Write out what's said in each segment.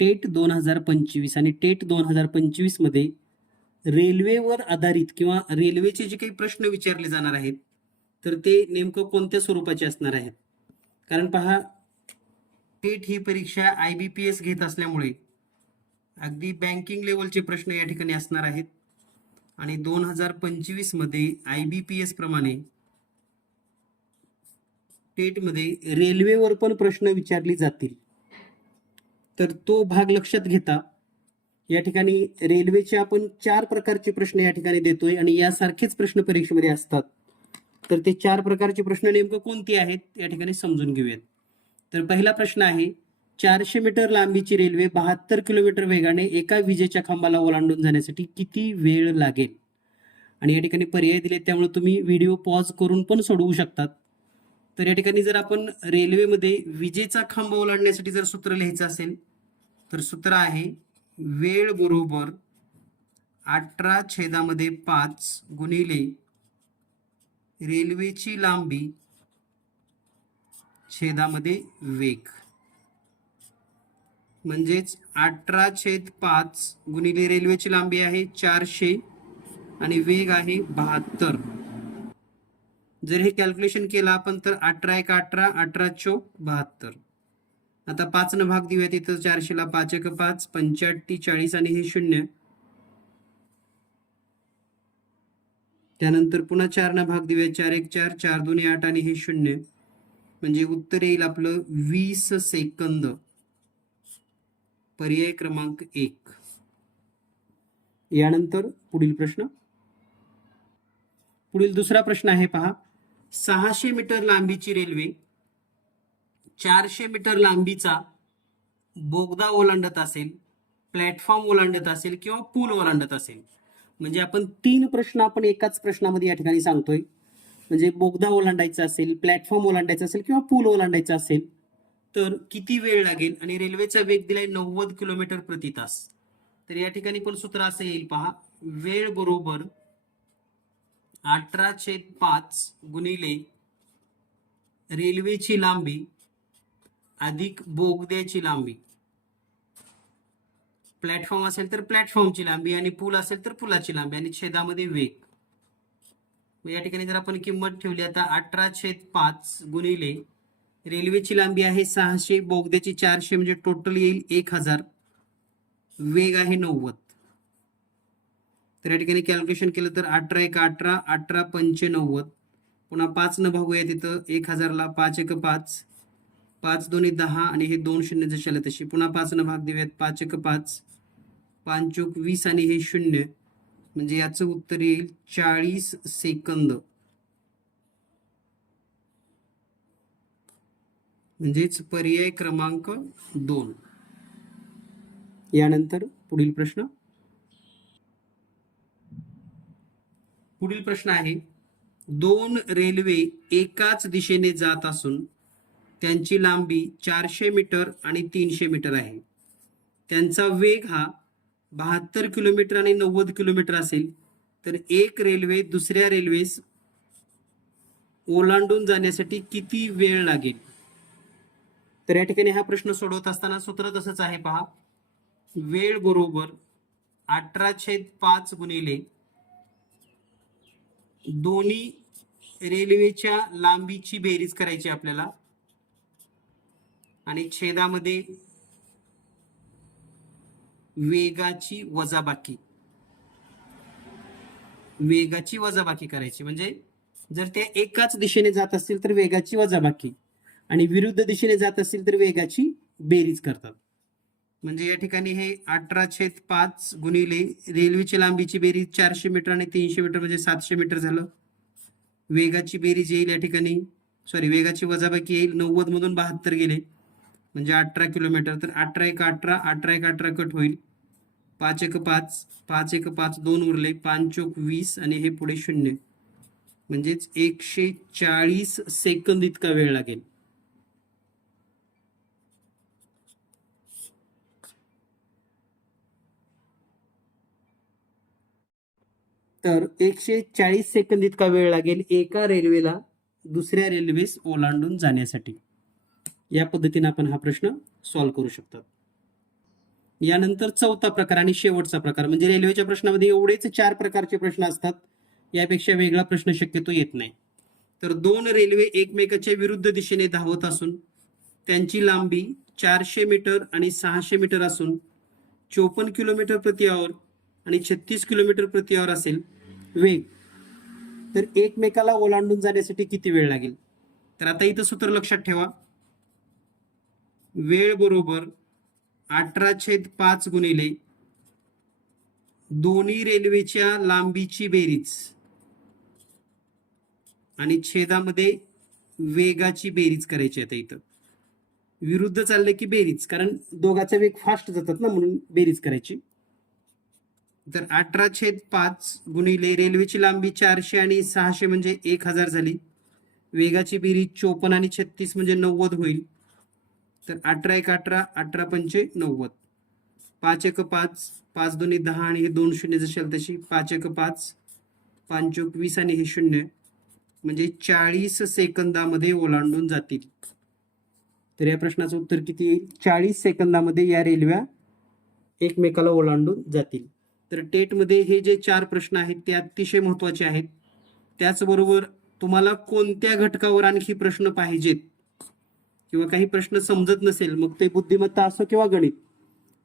TET दोन हजार पंचवीस आणि टेट दोन हजार पंचवीसमध्ये रेल्वेवर आधारित किंवा रेल्वेचे जे काही प्रश्न विचारले जाणार आहेत तर ते नेमकं कोणत्या स्वरूपाचे असणार आहेत? कारण पहा टेट ही परीक्षा आय बी पी एस घेत असल्यामुळे अगदी बँकिंग लेवलचे प्रश्न या ठिकाणी असणार आहेत. आणि दोन हजार पंचवीसमध्ये आय बी पी एस प्रमाणे टेटमध्ये रेल्वेवर पण प्रश्न विचारले जातील. तर तो भाग लक्षात घेता. या ठिकाणी रेल्वेचे आपण चार प्रकारचे प्रश्न या ठिकाणी देतोय आणि यासारखेच प्रश्न परीक्षेमध्ये असतात. तर ते चार प्रकारचे प्रश्न नेमकं कोणते आहेत या ठिकाणी समजून घेऊयात. तर पहिला प्रश्न आहे चारशे मीटर लांबीची रेल्वे बहात्तर किलोमीटर वेगाने एका विजेच्या खांबाला ओलांडून जाण्यासाठी किती वेळ लागेल? आणि या ठिकाणी पर्याय दिले त्यामुळे तुम्ही व्हिडिओ पॉज करून पण सोडवू शकतात. तर या ठिकाणी जर आपण रेल्वेमध्ये विजेचा खांब ओलांडण्यासाठी जर सूत्र लिहायचं असेल तर सूत्र आहे वेळ बरोबर अठरा छेदामध्ये पाच गुणिले रेल्वेची लांबी छेदामध्ये वेग. म्हणजेच अठरा छेद पाच गुणिले रेल्वेची लांबी आहे चारशे आणि वेग आहे बहात्तर. जर हे कॅल्क्युलेशन केलं आपण तर अठरा एक अठरा अठरा चौक बहात्तर. आता पाच न भाग देऊयात इथं चारशेला पाच एक पाच पंच्याहत्ती चाळीस आणि हे शून्य. त्यानंतर पुन्हा चार न भाग देऊया चार एक चार चार दोन्ही आठ आणि हे शून्य. म्हणजे उत्तर येईल आपलं वीस सेकंद. पर्याय क्रमांक एक. यानंतर पुढील प्रश्न. पुढील दुसरा प्रश्न आहे पहा. सहाशे मीटर लांबीची रेल्वे चारशे मीटर लांबीचा बोगदा ओलांडत असेल प्लॅटफॉर्म ओलांडत असेल किंवा पूल ओलांडत असेल. म्हणजे आपण तीन प्रश्न आपण एकाच प्रश्नामध्ये या ठिकाणी सांगतोय. म्हणजे बोगदा ओलांडायचा असेल प्लॅटफॉर्म ओलांडायचा असेल किंवा पूल ओलांडायचा असेल तर किती वेळ लागेल आणि रेल्वेचा वेग दिलाय नव्वद किलोमीटर प्रति तास. तर या ठिकाणी पण सूत्र असं येईल पहा. वेळ बरोबर अठरा पाच गुणिले रेल्वेची लांबी अधिक बोगद्याची लांबी. प्लॅटफॉर्म असेल तर प्लॅटफॉर्मची लांबी आणि पूल असेल तर पुलाची लांबी आणि छेदामध्ये वेग. या ठिकाणी जर आपण किंमत ठेवली आता अठरा छेद पाच गुणिले रेल्वेची लांबी आहे सहाशे बोगद्याची चारशे म्हणजे टोटल येईल एक हजार. वेग आहे नव्वद. तर या ठिकाणी कॅल्क्युलेशन केलं तर अठरा एक अठरा अठरा पंचे नव्वद. पुन्हा पाच न भागूया तिथं एक हजारला पाच एक पाच. पाच दोन्ही दहा आणि हे दोन शून्य जशी आले तशी पुन्हा पाच न भाग देऊयात पाच एक पाच. पांचोक वीस आणि हे शून्य. म्हणजे याचं उत्तर येईल चाळीस सेकंद. म्हणजेच पर्याय क्रमांक दोन. यानंतर पुढील प्रश्न. पुढील प्रश्न आहे. दोन रेल्वे एकाच दिशेने जात असून त्यांची लांबी चारशे मीटर आणि तीनशे मीटर आहे. त्यांचा वेग हा बहात्तर किलोमीटर आणि नव्वद किलोमीटर असेल. तर एक रेल्वे दुसऱ्या रेल्वेस ओलांडून जाण्यासाठी किती वेळ लागेल? तर या ठिकाणी हा प्रश्न सोडवत असताना सूत्र तसंच आहे पहा. वेळ बरोबर अठरा छेद पाच गुणिले दोन्ही रेल्वेच्या लांबीची बेरीज करायची आपल्याला. आणि छेदामध्ये वेगाची वजाबाकी. वेगाची वजाबाकी करायची. म्हणजे जर त्या एकाच दिशेने जात असतील तर वेगाची वजाबाकी आणि विरुद्ध दिशेने जात असतील तर वेगाची बेरीज करतात. म्हणजे या ठिकाणी हे अठरा छेद पाच गुणिले रेल्वेची लांबीची बेरीज चारशे मीटर आणि तीनशे मीटर म्हणजे सातशे मीटर झालं. वेगाची बेरीज येईल या ठिकाणी. सॉरी वेगाची वजाबाकी येईल. नव्वद मधून बहात्तर गेले. म्हणजे अठरा किलोमीटर. तर अठरा एक अठरा अठरा एक अठरा कट होईल. पाच एक पाच पाच एक पाच दोन उरले. पाच चोक वीस आणि हे पुढे शून्य. म्हणजेच एकशे चाळीस सेकंद इतका वेळ लागेल. तर एकशे चाळीस सेकंद इतका वेळ लागेल एका रेल्वेला दुसऱ्या रेल्वेस ओलांडून जाण्यासाठी. या पद्धतीने आपण हा प्रश्न सॉल्व्ह करू शकतात. यानंतर चौथा प्रकार आणि शेवटचा प्रकार. म्हणजे रेल्वेच्या प्रश्नामध्ये एवढेच चार प्रकारचे प्रश्न असतात. यापेक्षा वेगळा प्रश्न शक्यतो येत नाही. तर दोन रेल्वे एकमेकाच्या विरुद्ध दिशेने धावत असून त्यांची लांबी चारशे मीटर आणि सहाशे मीटर असून चोपन्न किलोमीटर प्रति आवर आणि छत्तीस किलोमीटर प्रति आवर असेल वेग तर एकमेकाला ओलांडून जाण्यासाठी किती वेळ लागेल? तर आता इथं सूत्र लक्षात ठेवा. वेळ बरोबर अठरा छेद पाच गुणिले दोन्ही रेल्वेच्या लांबीची बेरीज आणि छेदामध्ये वेगाची बेरीज करायची आता इथं. विरुद्ध चाललं की बेरीज कारण दोघाचा वेग फास्ट जातात ना म्हणून बेरीज करायची. तर अठरा छेद पाच गुणिले रेल्वेची लांबी चारशे आणि सहाशे म्हणजे एक हजार झाली. वेगाची बेरीज चोपन्न आणि छत्तीस म्हणजे नव्वद होईल. तर अठरा एक अठरा अठरा पंचे नव्वद. पाच एक पाच पाच दोन्ही दहा आणि हे दोन शून्य जशी तशी पाच एक पाच पांचोक वीस आणि हे शून्य. म्हणजे चाळीस सेकंदामध्ये ओलांडून जातील. तर या प्रश्नाचं उत्तर किती येईल? चाळीस सेकंदामध्ये या रेल्व्या एकमेकाला ओलांडून जातील. तर टेटमध्ये हे जे चार प्रश्न आहेत ते अतिशय महत्त्वाचे आहेत. त्याचबरोबर तुम्हाला कोणत्या घटकावर आणखी प्रश्न पाहिजेत? किंवा काही प्रश्न समजत नसेल मग ते बुद्धिमत्ता असो किंवा गणित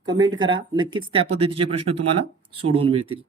कमेंट करा. नक्कीच त्या पद्धतीचे प्रश्न तुम्हाला सोडवून मिळतील.